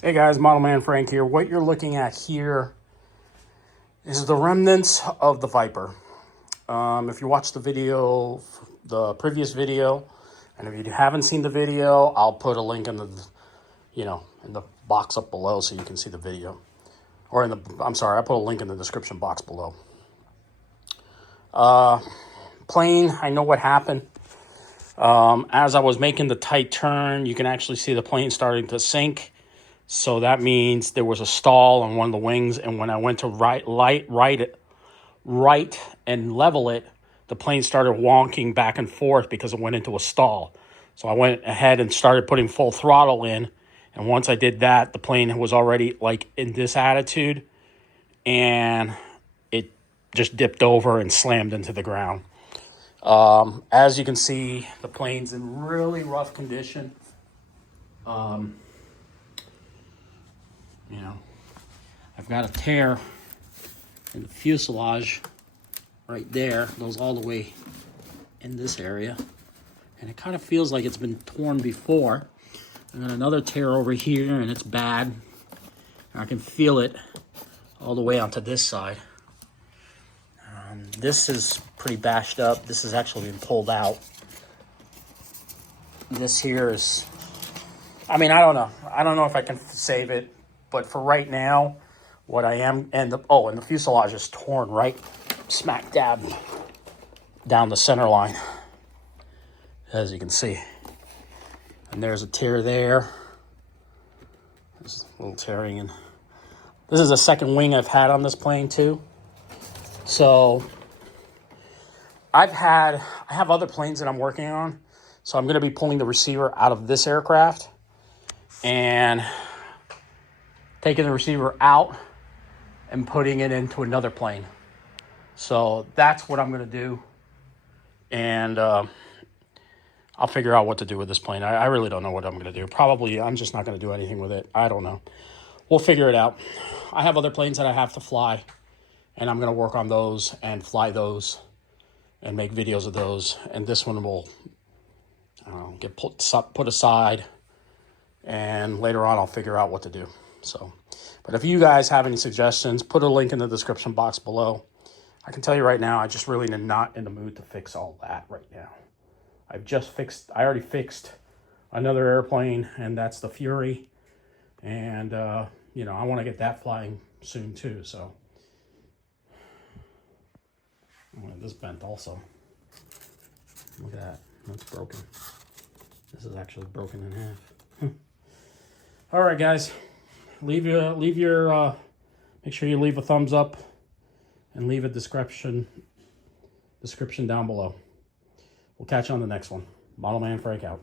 Hey guys, Model Man Frank here. What you're looking at here is the remnants of the Viper. If you watched the video, the previous video, and if you haven't seen the video, I'll put a link in the, in the box up below so you can see the video. Or I put a link in the description box below. Plane, I know what happened. As I was making the tight turn, you can actually see the plane starting to sink. So that means there was a stall on one of the wings, and when I went to right and level it, the plane started wonking back and forth because it went into a stall. So I went ahead and started putting full throttle in, and once I did that, the plane was already like in this attitude, and it just dipped over and slammed into the ground. As you can see, the plane's in really rough condition. I've got a tear in the fuselage right there. It goes all the way in this area. And it kind of feels like it's been torn before. And then another tear over here, and it's bad. And I can feel it all the way onto this side. This is pretty bashed up. This has actually been pulled out. This here is, I don't know. I don't know if I can save it. But for right now, what I am, and the fuselage is torn right smack dab down the center line, as you can see. And there's a tear there. There's a little tearing in. This is the second wing I've had on this plane too. So I have other planes that I'm working on. So I'm going to be pulling the receiver out of this aircraft and taking the receiver out and putting it into another plane. So that's what I'm going to do. And I'll figure out what to do with this plane. I really don't know what I'm going to do. Probably I'm just not going to do anything with it. I don't know. We'll figure it out. I have other planes that I have to fly, and I'm going to work on those and fly those and make videos of those. And this one will get put aside, and later on I'll figure out what to do. So, but if you guys have any suggestions, put a link in the description box below. I can tell you right now, I just really am not in the mood to fix all that right now. I already fixed another airplane, and that's the Fury. And, I want to get that flying soon too, so. Oh, this bent also. Look at that, that's broken. This is actually broken in half. All right, guys. Make sure you leave a thumbs up and leave a description down below. We'll catch you on the next one. Model Man Frank out.